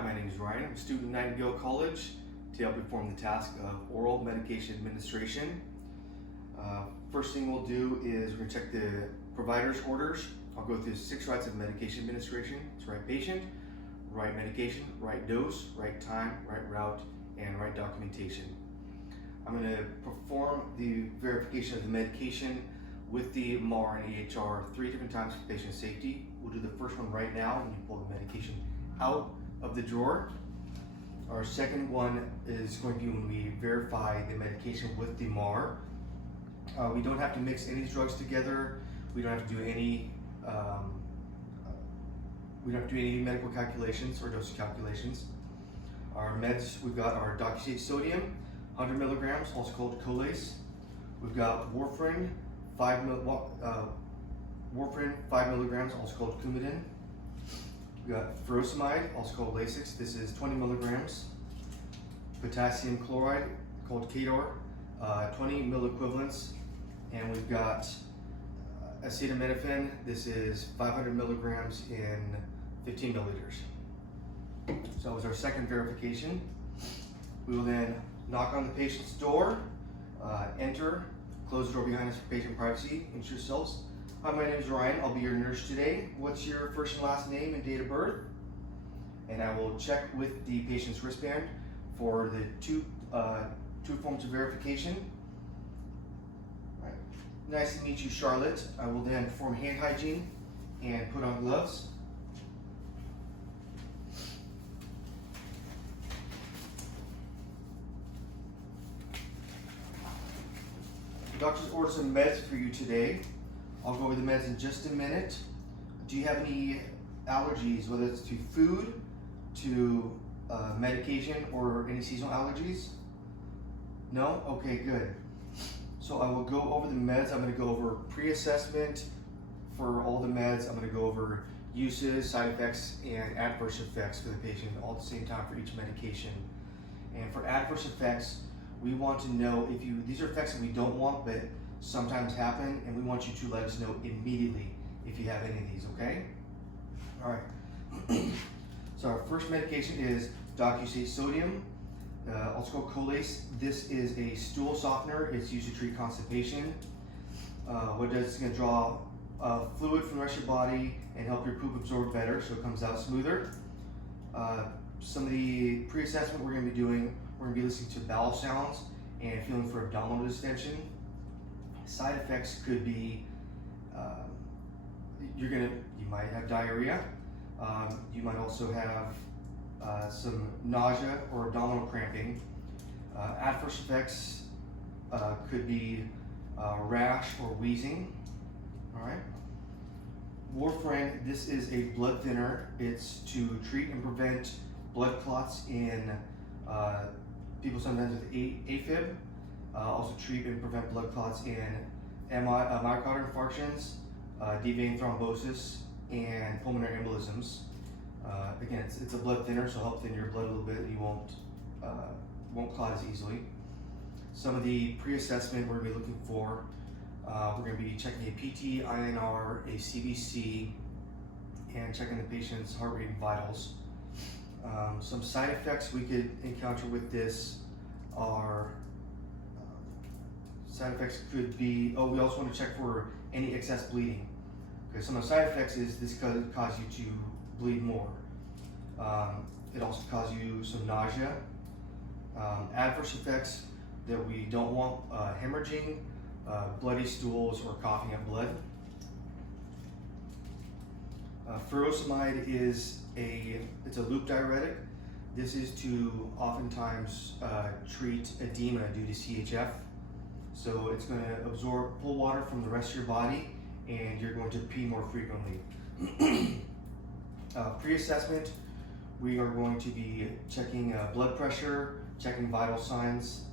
Hi, my name is Ryan. I'm a student at Nightingale College to help perform the task of oral medication administration. First thing we'll do is we're going to check the provider's orders. I'll go through 6 rights of medication administration. It's right patient, right medication, right dose, right time, right route, and right documentation. I'm going to perform the verification of the medication with the MAR and EHR 3 different times for patient safety. We'll do the first one right now when you pull the medication out of the drawer. Our second one is going to be when we verify the medication with the MAR. We don't have to mix any of these drugs together. We don't have to do any medical calculations or dosage calculations. Our meds, we've got our doxycycline sodium, 100 milligrams, also called Colace. We've got warfarin, 5 milligrams, also called Coumadin. We've got furosemide, also called Lasix. This is 20 milligrams. Potassium chloride, called Kador, 20 milliequivalents. And we've got acetaminophen. This is 500 milligrams in 15 milliliters. So that was our second verification. We will then knock on the patient's door, enter, close the door behind us for patient privacy, introduce yourselves. Hi, my name is Ryan. I'll be your nurse today. What's your first and last name and date of birth? And I will check with the patient's wristband for the two forms of verification. All right. Nice to meet you, Charlotte. I will then perform hand hygiene and put on gloves. The doctor's ordered some meds for you today. I'll go over the meds in just a minute. Do you have any allergies, whether it's to food, to medication, or any seasonal allergies? No? Okay, good. So I will go over the meds. I'm going to go over pre-assessment for all the meds. I'm going to go over uses, side effects, and adverse effects for the patient all at the same time for each medication. And for adverse effects, we want to know if these are effects that we don't want, but sometimes happen, and we want you to let us know immediately if you have any of these, okay? All right. So our first medication is doxycycline sodium, also called Colace. This is a stool softener. It's used to treat constipation. What it does is it's going to draw fluid from the rest of your body and help your poop absorb better so it comes out smoother. Some of the pre-assessment we're going to be doing, we're going to be listening to bowel sounds and feeling for abdominal distension. Side effects could be you might have diarrhea. You might also have some nausea or abdominal cramping. Adverse effects could be rash or wheezing. All right. Warfarin, this is a blood thinner. It's to treat and prevent blood clots in people sometimes with AFib. Also treat and prevent blood clots in myocardial infarctions, deep vein thrombosis, and pulmonary embolisms. Again, it's a blood thinner, so help thin your blood a little bit. You won't clot as easily. Some of the pre-assessment we're going to be looking for, we're going to be checking a PT, INR, a CBC, and checking the patient's heart rate and vitals. Some side effects we could encounter with this are side effects could be, we also want to check for any excess bleeding. Okay, some of the side effects is this could cause you to bleed more. It also causes you some nausea. Adverse effects that we don't want, hemorrhaging, bloody stools, or coughing up blood. Furosemide is it's a loop diuretic. This is to oftentimes treat edema due to CHF. So it's going to pull water from the rest of your body, and you're going to pee more frequently. Pre-assessment, we are going to be checking blood pressure, checking vital signs.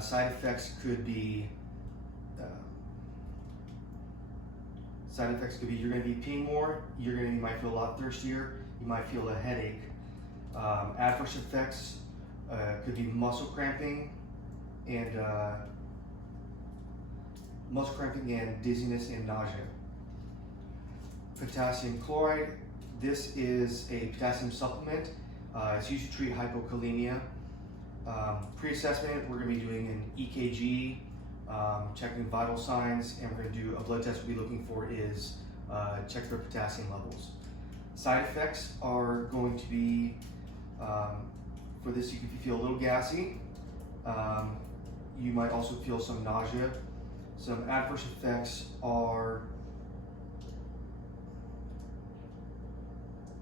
Side effects could be you're going to be peeing more, you might feel a lot thirstier, you might feel a headache. Adverse effects could be muscle cramping and dizziness and nausea. Potassium chloride, this is a potassium supplement. It's used to treat hypokalemia. Pre-assessment, we're going to be doing an EKG, checking vital signs, and we're going to do a blood test we'll be looking for is check their potassium levels. Side effects are going to be, for this, you can feel a little gassy. You might also feel some nausea. Some adverse effects are,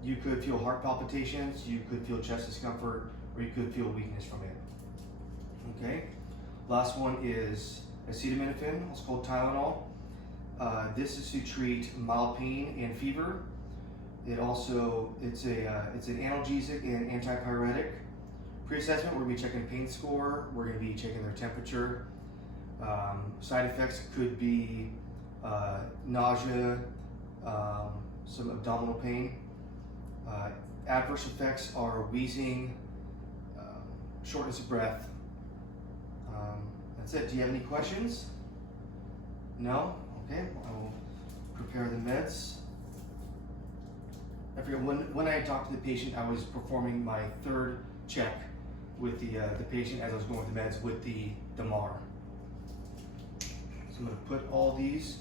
you could feel heart palpitations, you could feel chest discomfort, or you could feel weakness from it. Okay. Last one is acetaminophen, also called Tylenol. This is to treat mild pain and fever. It's an analgesic and antipyretic. Pre-assessment, we're going to be checking pain score. We're going to be checking their temperature. Side effects could be nausea, some abdominal pain. Adverse effects are wheezing, shortness of breath. That's it. Do you have any questions? No? Okay, I will prepare the meds. I forget, when I talked to the patient, I was performing my third check with the patient as I was going with the meds with the MAR. So I'm going to put all these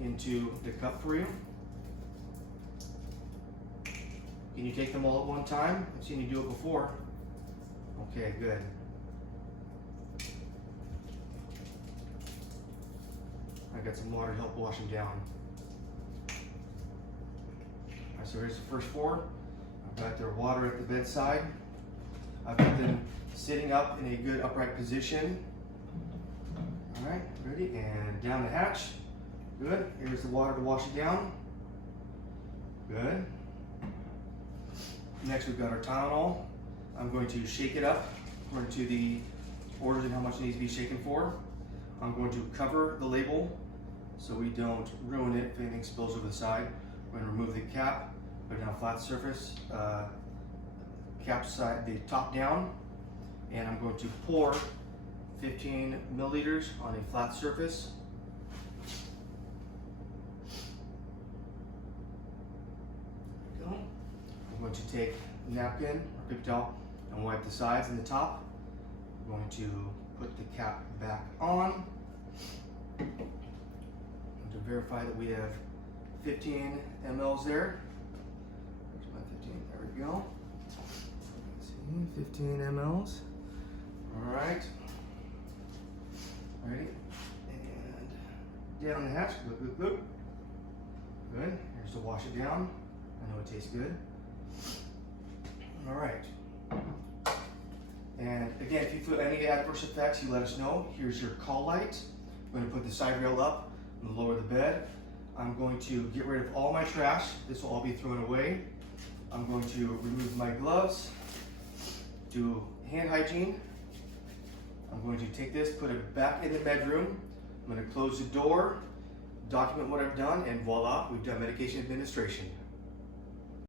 into the cup for you. Can you take them all at one time? I've seen you do it before. Okay, good. I got some water to help wash them down. All right, so here's the first 4. I've got their water at the bedside. I've got them sitting up in a good upright position. All right, ready? And down the hatch. Good. Here's the water to wash it down. Good. Next, we've got our Tylenol. I'm going to shake it up according to the orders and how much it needs to be shaken for. I'm going to cover the label so we don't ruin it if anything spills over the side. We're going to remove the cap, put it on a flat surface, cap side, the top down, and I'm going to pour 15 milliliters on a flat surface. There we go. I'm going to take a napkin or paper towel and wipe the sides and the top. I'm going to put the cap back on. To verify that we have 15 mLs there. There's my 15, there we go. Let's see, 15 mLs. All right. Ready? And down the hatch, loop, loop, loop. Good, here's to wash it down. I know it tastes good. All right. And again, if you feel any adverse effects, you let us know. Here's your call light. I'm going to put the side rail up and lower the bed. I'm going to get rid of all my trash. This will all be thrown away. I'm going to remove my gloves, do hand hygiene. I'm going to take this, put it back in the bedroom. I'm going to close the door, document what I've done, and voila, we've done medication administration.